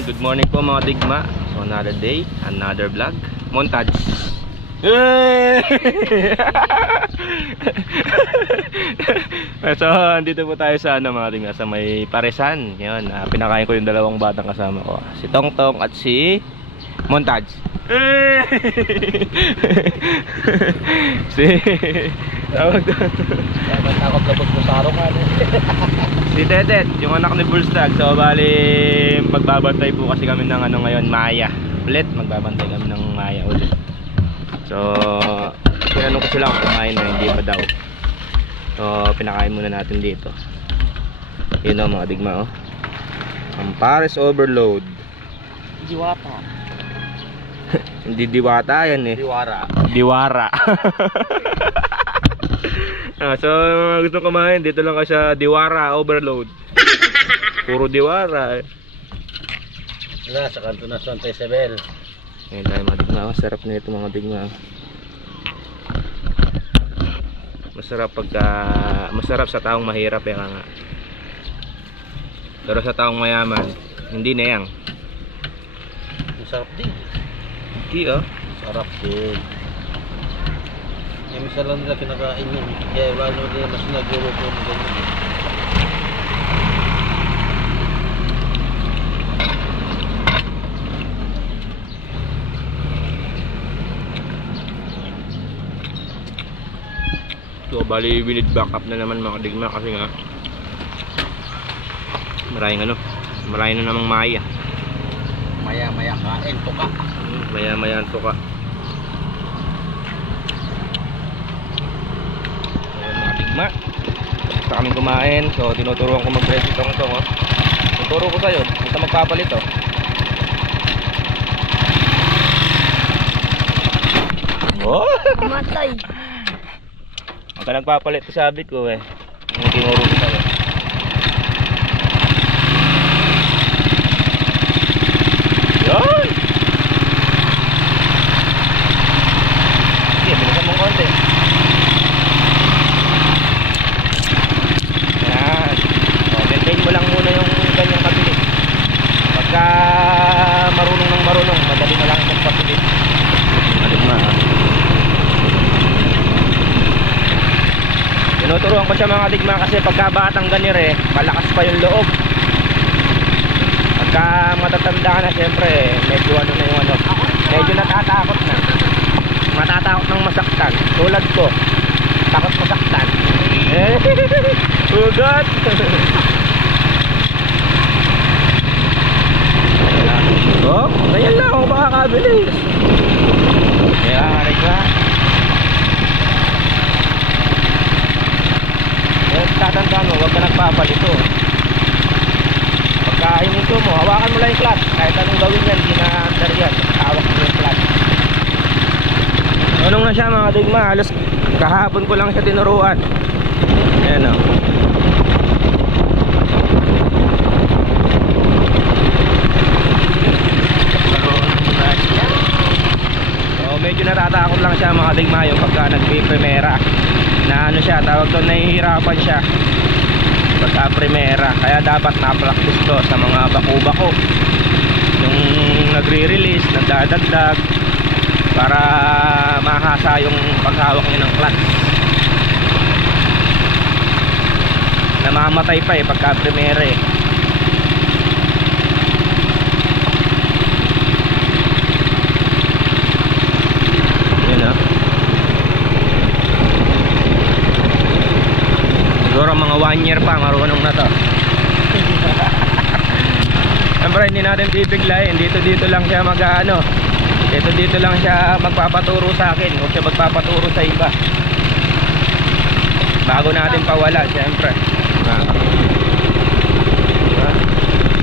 Good morning po mga digma. So another day, another vlog. Montage. So andito po tayo sa mga digma, sa may Paresan. Yun, pinakain ko yung dalawang batang kasama ko, si Tongtong at si Montage. Si tawag doon, takot labot mo sa araw nga. si Tetet, yung anak ni Bullstag. So bali magbabantay po kasi kami ng ngayon, Maya ulit. Magbabantay kami ng Maya ulit. So tinanong ko sila kung kumain na, hindi pa daw. So pinakain muna natin dito. Yun o mga digma, ang Pares overload. Diwata. Hindi diwata yan eh, diwara. So gusto kumain dito lang kasi sa Diwara overload. Puro Diwara eh. Wala sa kanto na Santa Isabel. Ngayon tayo mga digma. Sarap na ito mga digma. Masarap sa taong mahirap eh nga. Pero sa taong mayaman hindi na yan. Masarap din. Hindi Sarap din. Yung isa lang nila kinakain yun. Kaya wala nila mas nagluto ng ganyan. So bali we need backup na naman mga digma kasi nga maraming na namang Maya. Maya kain to ka. Maya to ka. Mga digma, basta kaming kumain. So tinuturuan ko mag-dress itong tuturo ko sa'yo, basta magpapalit Matay. Ang ka nagpapalit ko, sabi ko yung tinuro ko sa'yo. Yun! Sige, bilisan mong konti. Yan. So, maintain mo lang muna yung ganyang kabilis. Pagka marunong, madali na lang itong kabilis. Tinuturuan ko siya mga digma kasi pagka batang ganire, malakas pa yung loob. Pagka matatanda ka na, syempre medyo medyo natatakot na. Matatakot ng masaktan. Tulad ko, takot masaktan. Ugat. Ganyan lang ako makakabilis. Kaya digma, tatandaan mo, huwag ka nagpapalito. Pagka hininto mo, hawakan mo lang yung clutch. Kahit anong gawin yan, hindi na under yan. Hawak mo yung clutch. Anong na siya mga digma, halos kahapon ko lang siya tinuruan. Ayan So medyo natatakot lang siya mga digma yung pagka nagpiprimera. Na siya, tawag doon, nahihirapan siya pagka primera. Kaya dapat na-practice to sa mga bako-bako, yung nagre-release, nagdadagdag, para mahasa yung paghawak niya ng clutch. Namamatay pa pagka primera Siguro mga 1 year pa marunong na to. Siyempre hindi natin bibiglayin. Dito lang siya dito lang siya magpapaturo sa akin. Huwag siya magpapaturo sa iba. Bago natin pawala, siyempre.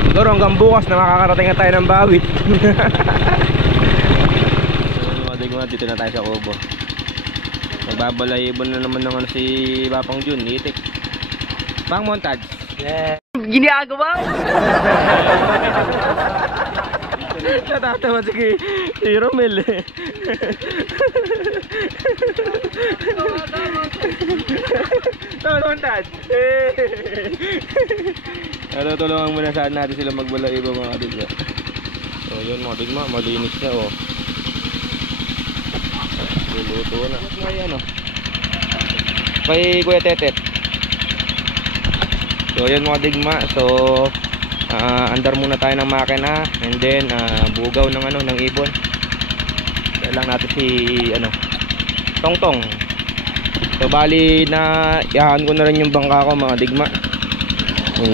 Siguro hanggang bukas na makakarating na tayo ng Bawit. digma, dito na tayo sa kubo. Nagbabalayibon na naman ng ano si Papang Jun, itik. Pang montage. Yeah. Ginagawa! Natatawa si Romel eh. Montage! Natutulungan muna saan natin sila magbalayibon mga digma. So yun mga digma, malinis na oh. Luluto na. Ngayon oh. Kay Kuya Tetet. So yun mga digma. So andar muna tayo ng makina and then bugaw ng ano ng ibon. Kaya lang natin si ano Tongtong. So bali na iyahan ko na rin yung bangka ko mga digma.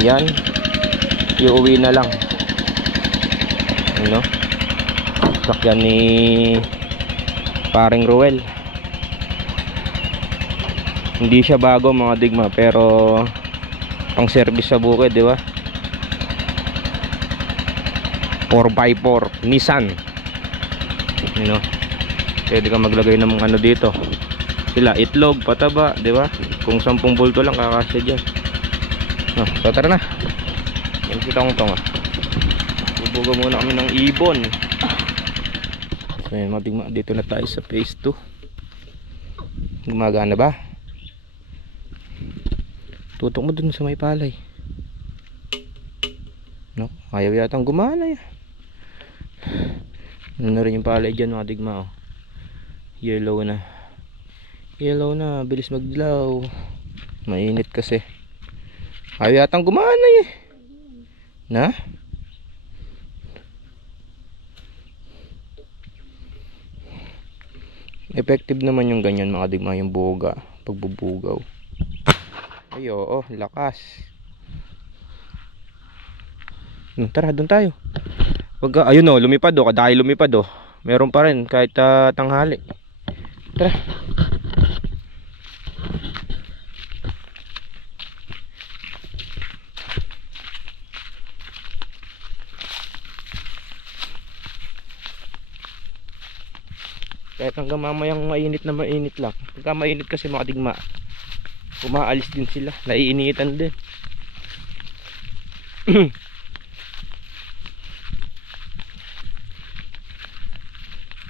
Yan. Iuwi na lang. Ano? Sakyan ni Paring Ruel. Hindi siya bago mga digma pero pang service sa bukid, di ba? 4x4 Nissan. You know? Pwede ka maglagay ng ano dito. Sila itlog, pataba, di ba? Kung 10 bulto lang kakasya diyan. No, so tara na. Yan si Tongtong. Bubuga muna kami ng ibon. So yan, madigma, dito na tayo sa phase 2. Gumagana ba? Tutok mo dun sa may palay. No, ayaw yatang gumana yan. Ano na rin yung palay dyan mga digma oh. Yellow na. Yellow na, bilis magdilaw. Mainit kasi. Ayaw yatang gumana eh. Na? Effective naman yung ganyan mga digma, yung buga, pagbubugaw. Ay oo, lakas. Tara, doon tayo. Wag, ayun oh, lumipad oh, kadahil lumipad oh. Meron pa rin kahit tanghali. Tara. Kahit hanggang mamayang mainit na mainit lang. Pagka mainit kasi mga digma, umaalis din sila, naiinitan din.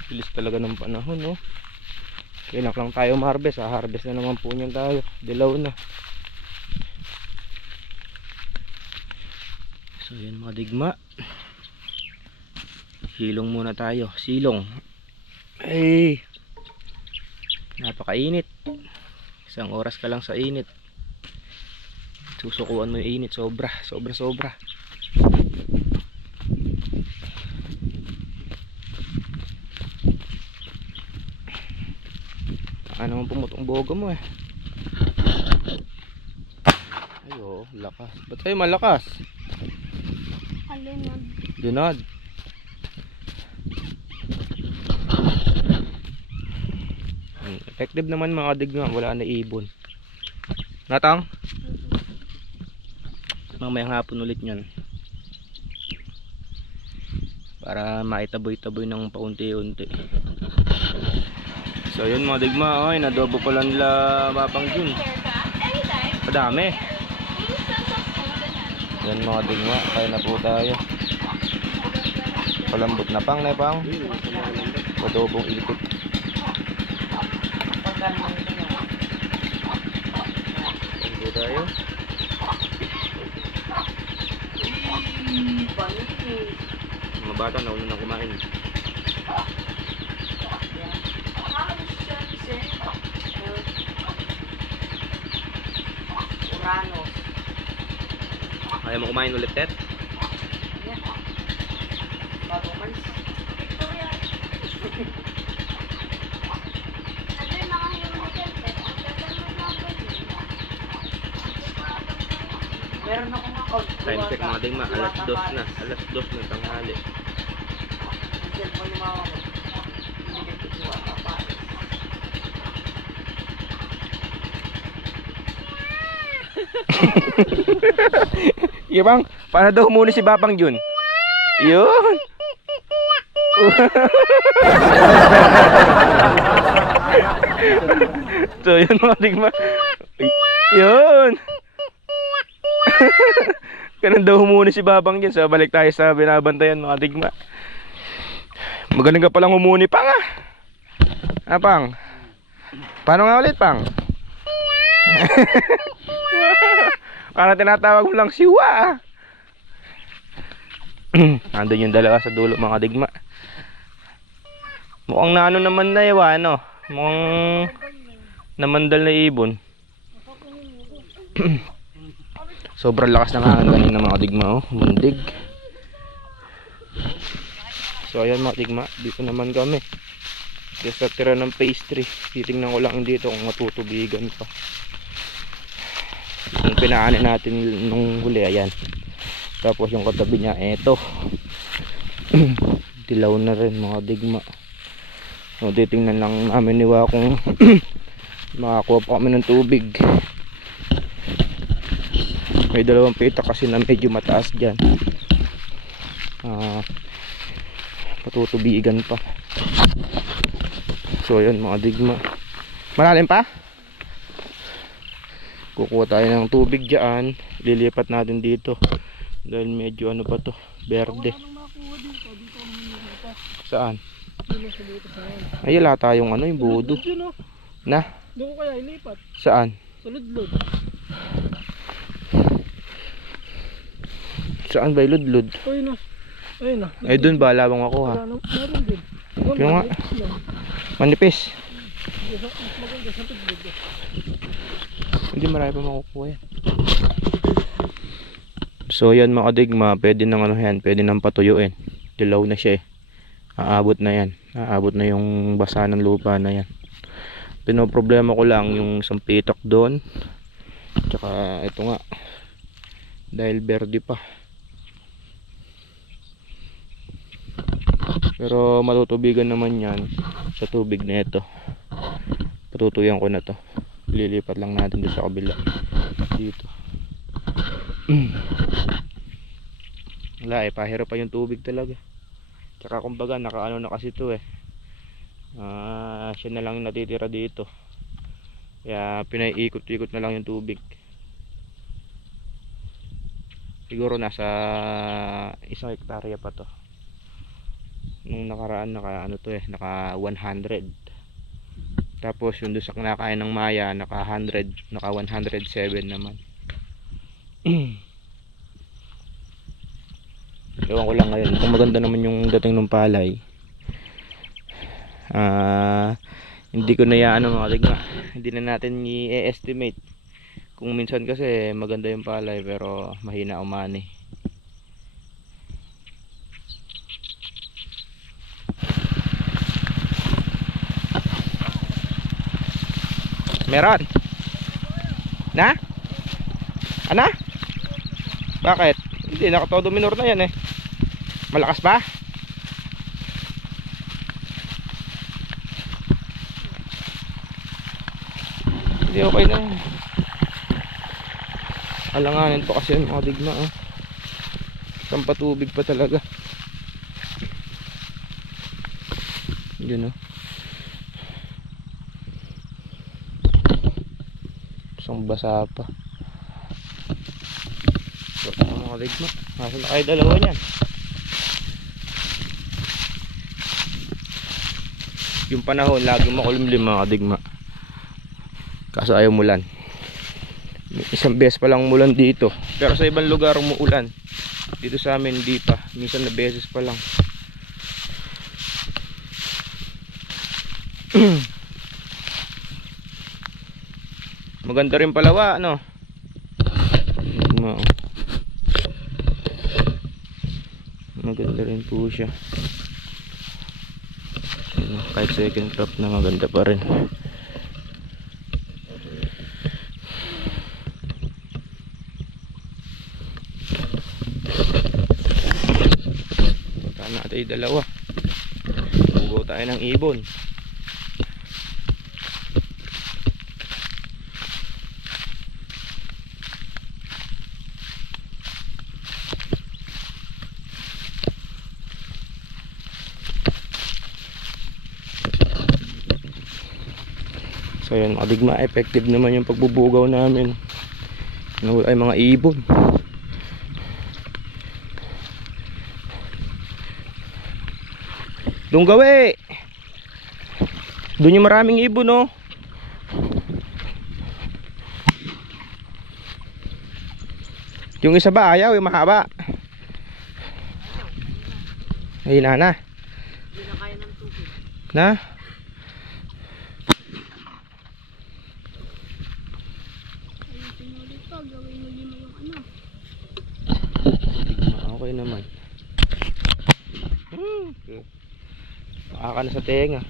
Bilis talaga ng panahon no. Kailangan lang tayo ma-harvest, harvest na naman po niyan tayo. Dilaw na. So yan mga digma, silong muna tayo. Silong. Ay, napakainit. 1 oras ka lang sa init, susukuan mo yung init. Sobra. Ano naman pumutong boga mo eh. Ayo, lakas. Ba't kayo malakas? Lunod. Effective naman mga digma, wala na ibon. Natang? Mamayang hapon ulit yan. Para maitaboy-taboy ng paunti-unti. So yun mga digma, ay nadobo pala nila Papang Jun. Padami. Yan mga digma, kaya na po tayo. Palambot na pang, nepang. Padobong ilikot. Ito tayo. Mga bata na una nang kumain. Uranos. Ayaw mo kumain ulit, Ted? Bago man. Victoria. Meron akong account. Time check mga digma, alas 2 na. Alas 2 na tanghali. Cellphone ni mama ko. Hindi ko tuwa pa. Iya bang, para daw muna si Papang Jun. Yun. So yun mga digma. Yun. Ganun daw humuni si Babang dyan. So balik tayo sa binabantayan mga digma. Magaling ka palang humuni Pang ah. Ah Pang. Paano nga ulit Pang? Parang tinatawag mo lang siwa ah. Andun yung dalawa sa dulo mga digma. Mukhang naano naman na yawa ano. Mukhang namandal na ibon. Sobrang lakas ng hangin kanina mga digma oh. Mundig. So ayan mga digma, dito naman kami. Just sa tira ng pastry. Titingnan ko lang dito kung matutubigan pa. Yung pinaanin natin nung huli, ayan. Tapos yung katabi niya, eto. Dilaw na rin mga digma. So titingnan lang namin niwa kung makakuha pa kami ng tubig. May dalawang pita kasi na medyo mataas dyan. Patutubigan pa. So ayan mga digma. Malalim pa? Kukuha tayo ng tubig dyan. Lilipat natin dito. Dahil medyo ano pa to, berde. Saan? Ay wala tayong ano, yung budo. Na? Doon ko kaya ilipat. Saan? Sa ludlod. Saan ba yung ludlod? Ayun na. Ayun na. Ay dun ba, lawang ako ha. Meron din. Yung nga. Manipis. Mas maganda sa ludlod. Hindi marami pa makukuha yan. So yan mga digma, pwede nang ano yan, pwede nang patuyuin. Dilaw na siya eh. Aabot na yan. Aabot na yung basa ng lupa na yan. Pinoproblema ko lang yung isang pitak doon. Tsaka ito nga. Dahil berde pa. Pero matutubigan naman yan sa tubig na ito. Patutuyan ko na to. Lilipat lang natin doon sa kabila. Dito. Wala eh, pahirap pa yung tubig talaga. Tsaka kumbaga nakaano na kasi to eh. Siya na lang yung natitira dito. Kaya pinaiikot-ikot na lang yung tubig. Siguro nasa 1 hektarya pa to. Nung nakaraan naka ano to eh, naka 100. Tapos yung doon sa kinakain ng maya naka 100, naka 107 naman. Ewan ko lang ngayon kung maganda naman yung dating ng palay. Hindi ko na yaano mga digma. Hindi na natin i-estimate. Kung minsan kasi maganda yung palay pero mahina umani. Meron? Na? Ano? Bakit? Hindi, nakatodo minor na yan eh. Malakas ba? Hindi, okay na yan. Alanganin pa kasi yung mga digma oh. Sampatubig pa talaga. Yun oh. Isang basa pa. So, mga digma, nasa na kayo dalawa niyan. Yung panahon lagi makulimlim mga digma. Kaso ayaw mulan. Isang beses pa lang mulan dito. Pero sa ibang lugar umuulan. Dito sa amin hindi pa. Minsan na beses pa lang. Maganda rin palawa ano. Maganda rin po siya. Kahit second crop na maganda pa rin. Punta natin yung dalawa. Pugaw tayo ng ibon. So yun mga digma, effective naman yung pagbubugaw namin. Nawala ay mga ibon. Doon gawi. Doon yung maraming ibon, no? Yung isa ba ayaw, yung mahaba? Ay na. Hindi na kaya ng tubig. Na? Okay naman. Baka na sa tenga.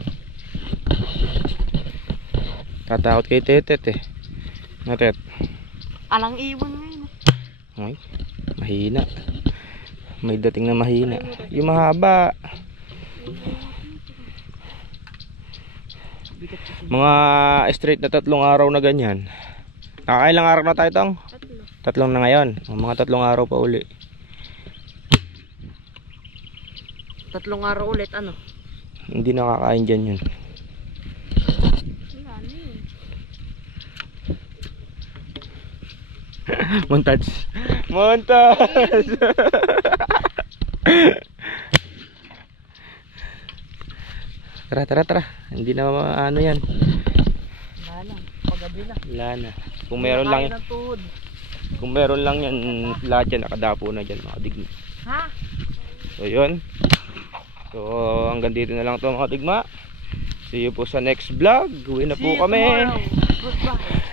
Tatakot kay Tetet eh. Natet. Alang ibon ngayon. Ay, mahina. May dating na mahina. Yung mahaba. Mga straight na 3 araw na ganyan. Nakakailang araw na tayo tong? 3 na ngayon. Mga 3 araw pa uli. 3 araw ulit, ano? Hindi nakakain dyan yun. Wala na yun. Montage. Montage. Tara. Hindi na ano yan. Wala na. Pagabi na. Wala na. Kung meron lang, Kaya ng tuhod. kung meron lang yan, lahat yan nakadapo na dyan mga digma. Ha? So yun. So hanggang dito na lang to mga digma. See you po sa next vlog. Uwi na po See you kami. tomorrow. Goodbye.